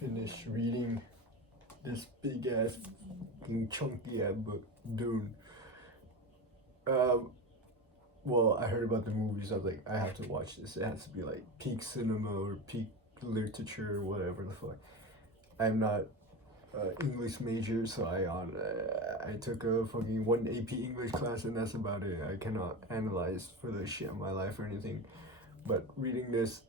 finished reading this big ass chunky ass book, Dune. Um, well, I heard about the movies. I was like, I have to watch this. It has to be like peak cinema or peak literature or whatever the fuck. I'm not English major, so I took a fucking one AP English class and that's about it. I cannot analyze for the shit of my life or anything. But reading this,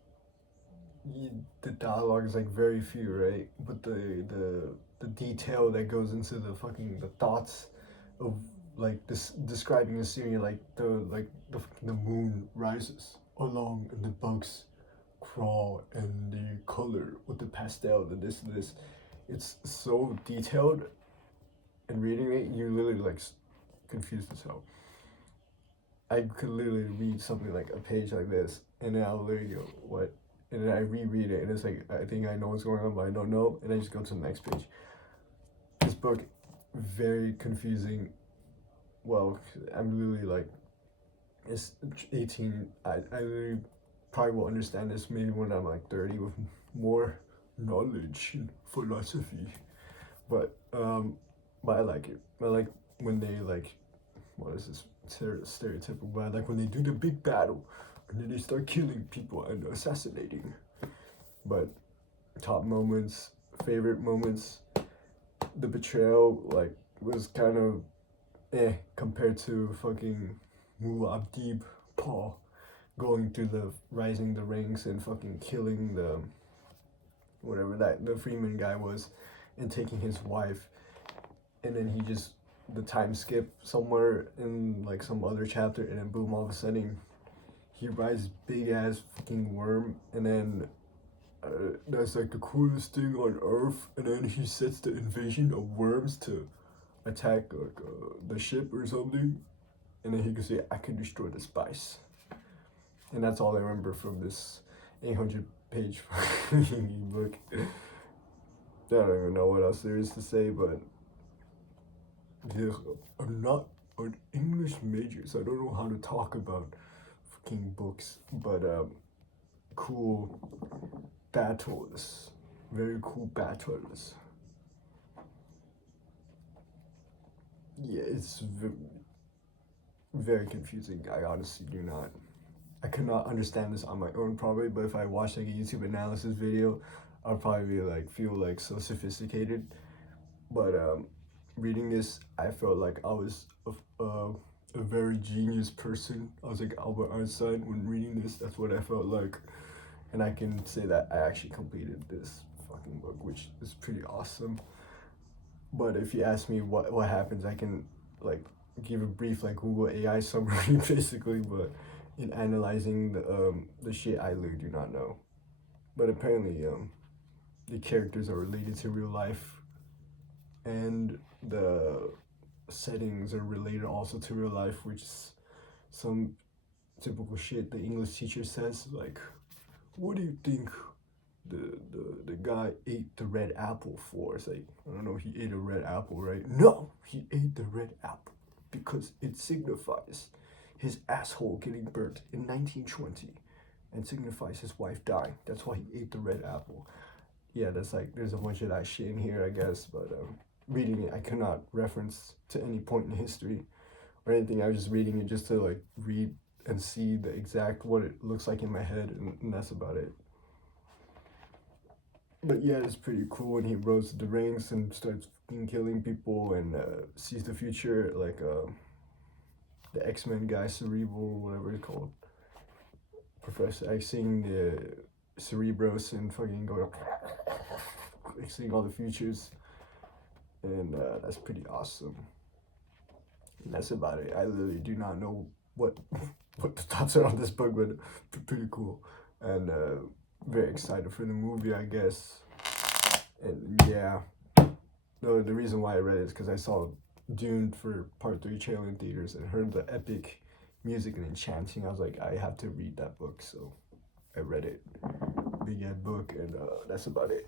the dialogue is like very few, right? But the detail that goes into the thoughts of like this describing the scenery, like the moon rises along and the bugs crawl and the color with the pastel, the this. It's so detailed, and reading it, you literally like confused as hell. I could literally read something like a page like this, and then I'll literally go, what? And then I reread it, and it's like, I think I know what's going on, but I don't know, and I just go to the next page. This book, very confusing. Well, I'm literally like, it's 18. I literally probably will understand this maybe when I'm like 30 with more knowledge and philosophy. But I like it. I like when they like, what is this stereotypical? But I like when they do the big battle, and then they start killing people and assassinating. But top moments, favorite moments, the betrayal like was kind of compared to fucking Muad'Dib Paul going through the rising the ranks and fucking killing the whatever that the Freeman guy was and taking his wife, and then he just the time skip somewhere in like some other chapter, and then boom, all of a sudden he rides big ass fucking worm, and then that's like the coolest thing on earth, and then he sets the invasion of worms to attack like the ship or something, and then he can say, I can destroy the spice. And that's all I remember from this 800-page book. I don't even know what else there is to say, but I'm not an English major, so I don't know how to talk about fucking books, but cool battles. Very cool battles. Yeah, it's very confusing. I honestly do not. I could not understand this on my own probably, but if I watched like a YouTube analysis video, I'll probably be like feel like so sophisticated. But reading this, I felt like I was a very genius person. I was like Albert Einstein when reading this. That's what I felt like, and I can say that I actually completed this fucking book, which is pretty awesome. But if you ask me what happens, I can like give a brief like Google AI summary basically. But in analyzing the shit, I literally do not know. But apparently the characters are related to real life, and the settings are related also to real life, which is some typical shit the English teacher says, like, what do you think the guy ate the red apple for? It's like, I don't know, he ate a red apple, right? No, he ate the red apple because it signifies his asshole getting burnt in 1920 and signifies his wife dying. That's why he ate the red apple. Yeah, that's like, there's a bunch of that shit in here, I guess, but reading it, I cannot reference to any point in history or anything. I was just reading it just to like read and see the exact what it looks like in my head, and that's about it. But yeah, it's pretty cool when he rose to the ranks and starts killing people and sees the future, like the X-Men guy, Cerebral, whatever it's called. Professor X seeing the Cerebros and fucking going seeing all the futures, and that's pretty awesome. And that's about it. I literally do not know what what the thoughts are on this book, but pretty cool, and very excited for the movie, I guess. And yeah, no, the reason why I read it is because I saw Dune for Part 3 trailer in theaters and heard the epic music and enchanting. I was like, I have to read that book, so I read it. Big Ed book, and that's about it.